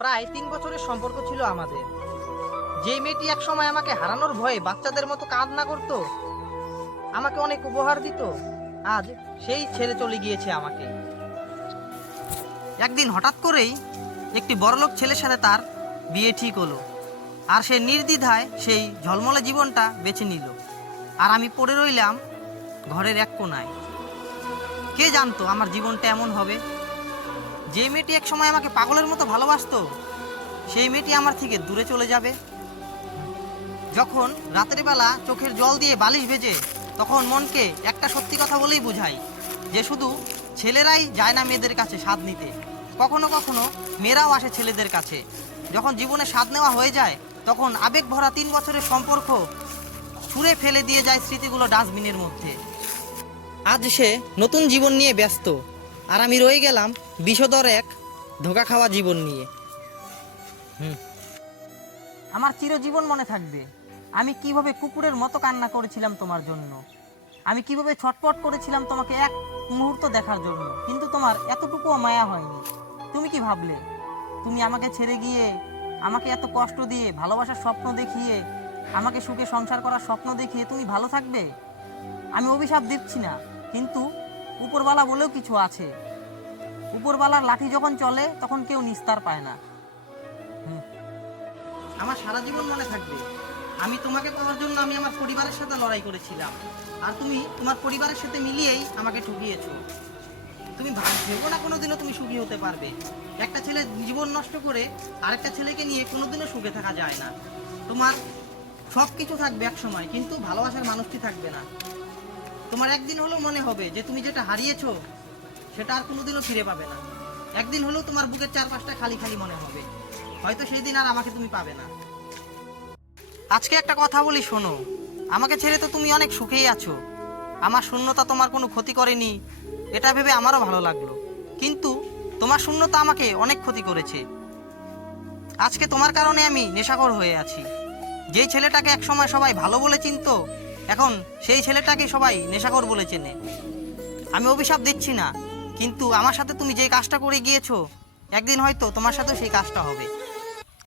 প্রায় 3 বছরের সম্পর্ক ছিল আমাদের। যেই মেয়েটি এক সময় আমাকে হারানোর ভয়ে বাচ্চাদের মতো কান্না করতো, আমাকে অনেক উপহার দিত, আজ সেই ছেড়ে চলে গিয়েছে আমাকে। একদিন হঠাৎ করেই একটি বড়লোক ছেলের সাথে তার বিয়ে ঠিক হলো, আর সে নির্দ্বিধায় সেই ঝলমলে জীবনটা বেছে নিল। আর আমি পড়ে রইলাম ঘরের এক কোনায়। কে জানতো আমার জীবনটা এমন হবে? যে মেয়েটি এক সময় আমাকে পাগলের মতো ভালোবাসতো, সেই মেয়েটি আমার থেকে দূরে চলে যাবে। যখন রাতের বেলা চোখের জল দিয়ে বালিশ ভেজে, তখন মনকে একটা সত্যি কথা বলেই বুঝাই যে শুধু ছেলেরাই যায় না মেয়েদের কাছে স্বাদ নিতে, কখনো কখনো মেয়েরাও আসে ছেলেদের কাছে। যখন জীবনে স্বাদ নেওয়া হয়ে যায়, তখন আবেগ ভরা 3 বছরের সম্পর্ক ছুঁড়ে ফেলে দিয়ে যায় স্মৃতিগুলো ডাস্টবিনের মধ্যে। আজ সে নতুন জীবন নিয়ে ব্যস্ত, আর আমি রয়ে গেলাম বিষধর এক ধোঁকা খাওয়া জীবন নিয়ে। আমার চিরজীবন মনে থাকবে আমি কিভাবে কুকুরের মতো কান্না করেছিলাম তোমার জন্য। আমি কিভাবে ছটফট করেছিলাম তোমাকে এক মুহূর্ত দেখার জন্য, কিন্তু তোমার এতটুকুও মায়া হয়নি। তুমি কি ভাবলে তুমি আমাকে ছেড়ে গিয়ে, আমাকে এত কষ্ট দিয়ে, ভালোবাসার স্বপ্ন দেখিয়ে, আমাকে সুখে সংসার করার স্বপ্ন দেখিয়ে তুমি ভালো থাকবে? আমি অভিশাপ দিচ্ছি না, কিন্তু উপরওয়ালা বলেও কিছু আছে। উপরওয়ালার লাঠি যখন চলে তখন কেউ নিস্তার পায় না। আমার সারা জীবন মনে থাকবে আমি তোমাকে পাওয়ার জন্য আমি আমার পরিবারের সাথে লড়াই করেছিলাম, আর তুমি তোমার পরিবারের সাথে মিলিয়েই আমাকে ঠকিয়েছো। তুমি ভেবো না কোনোদিনও তুমি সুখী হতে পারবে। একটা ছেলে জীবন নষ্ট করে আরেকটা ছেলেকে নিয়ে কোনোদিনও সুখে থাকা যায় না। তোমার সব কিছু থাকবে এক সময়, কিন্তু ভালোবাসার মানুষটি থাকবে না। তোমার একদিন হলেও মনে হবে যে তুমি যেটা হারিয়েছো সেটা আর কোনোদিনও ফিরে পাবে না। একদিন হলেও তোমার বুকের চারপাশটা খালি খালি মনে হবে, হয়তো সেই দিন আর আমাকে তুমি পাবে না। আজকে একটা কথা বলি, শোনো। আমাকে ছেড়ে তো তুমি অনেক সুখেই আছো, আমার শূন্যতা তোমার কোনো ক্ষতি করেনি, এটা ভেবে আমারও ভালো লাগলো। কিন্তু তোমার শূন্যতা আমাকে অনেক ক্ষতি করেছে। আজকে তোমার কারণে আমি নেশাখোর হয়ে আছি। যেই ছেলেটাকে একসময় সবাই ভালো বলে চিনতো, এখন সেই ছেলেটাকে সবাই নেশাখোর বলে চেনে। আমি অভিশাপ দিচ্ছি না, কিন্তু আমার সাথে তুমি যেই কাজটা করে গিয়েছো, একদিন হয়তো তোমার সাথেও সেই কাজটা হবে।